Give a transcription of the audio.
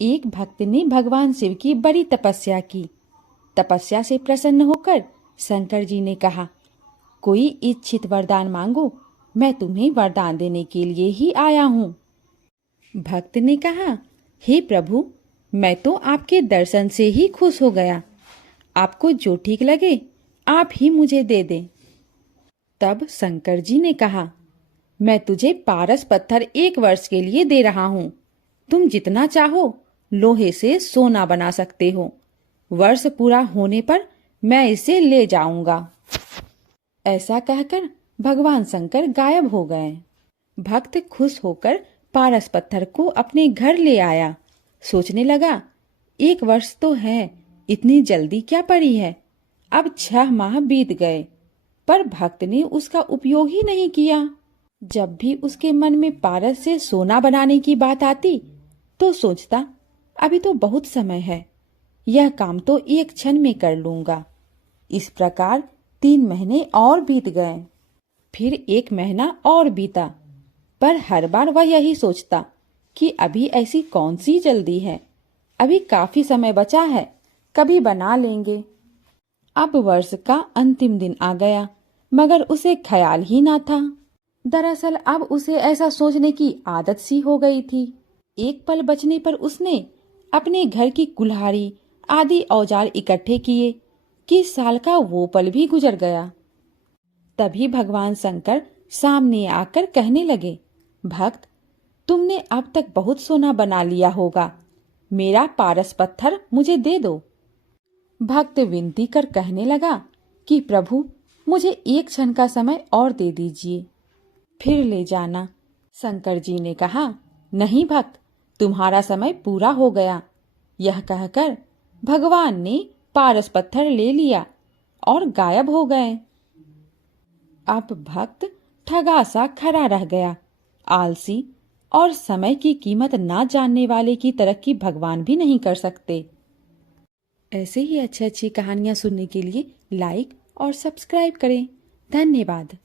एक भक्त ने भगवान शिव की बड़ी तपस्या की। तपस्या से प्रसन्न होकर शंकर जी ने कहा, कोई इच्छित वरदान मांगो, मैं तुम्हें वरदान देने के लिए ही आया हूँ। भक्त ने कहा, हे प्रभु, मैं तो आपके दर्शन से ही खुश हो गया। आपको जो ठीक लगे आप ही मुझे दे दें। तब शंकर जी ने कहा, मैं तुझे पारस पत्थर 1 वर्ष के लिए दे रहा हूँ। तुम जितना चाहो लोहे से सोना बना सकते हो। वर्ष पूरा होने पर मैं इसे ले जाऊंगा। ऐसा कहकर भगवान शंकर गायब हो गए। भक्त खुश होकर पारस पत्थर को अपने घर ले आया। सोचने लगा, 1 वर्ष तो है, इतनी जल्दी क्या पड़ी है। अब 6 माह बीत गए, पर भक्त ने उसका उपयोग ही नहीं किया। जब भी उसके मन में पारस से सोना बनाने की बात आती तो सोचता, अभी तो बहुत समय है, यह काम तो 1 क्षण में कर लूंगा। इस प्रकार 3 महीने और बीत गए। फिर 1 महीना और बीता, पर हर बार वह यही सोचता कि अभी ऐसी कौन सी जल्दी है, अभी काफी समय बचा है, कभी बना लेंगे। अब वर्ष का अंतिम दिन आ गया, मगर उसे ख्याल ही ना था। दरअसल अब उसे ऐसा सोचने की आदत सी हो गई थी। एक पल बचने पर उसने अपने घर की कुल्हाड़ी आदि औजार इकट्ठे किए कि साल का वो पल भी गुजर गया। तभी भगवान शंकर सामने आकर कहने लगे, भक्त, तुमने अब तक बहुत सोना बना लिया होगा, मेरा पारस पत्थर मुझे दे दो। भक्त विनती कर कहने लगा कि प्रभु, मुझे 1 क्षण का समय और दे दीजिए, फिर ले जाना। शंकर जी ने कहा, नहीं भक्त, तुम्हारा समय पूरा हो गया। यह कहकर भगवान ने पारस पत्थर ले लिया और गायब हो गए। अब भक्त ठगा सा खड़ा रह गया। आलसी और समय की कीमत ना जानने वाले की तरक्की भगवान भी नहीं कर सकते। ऐसे ही अच्छी अच्छी कहानियां सुनने के लिए लाइक और सब्सक्राइब करें। धन्यवाद।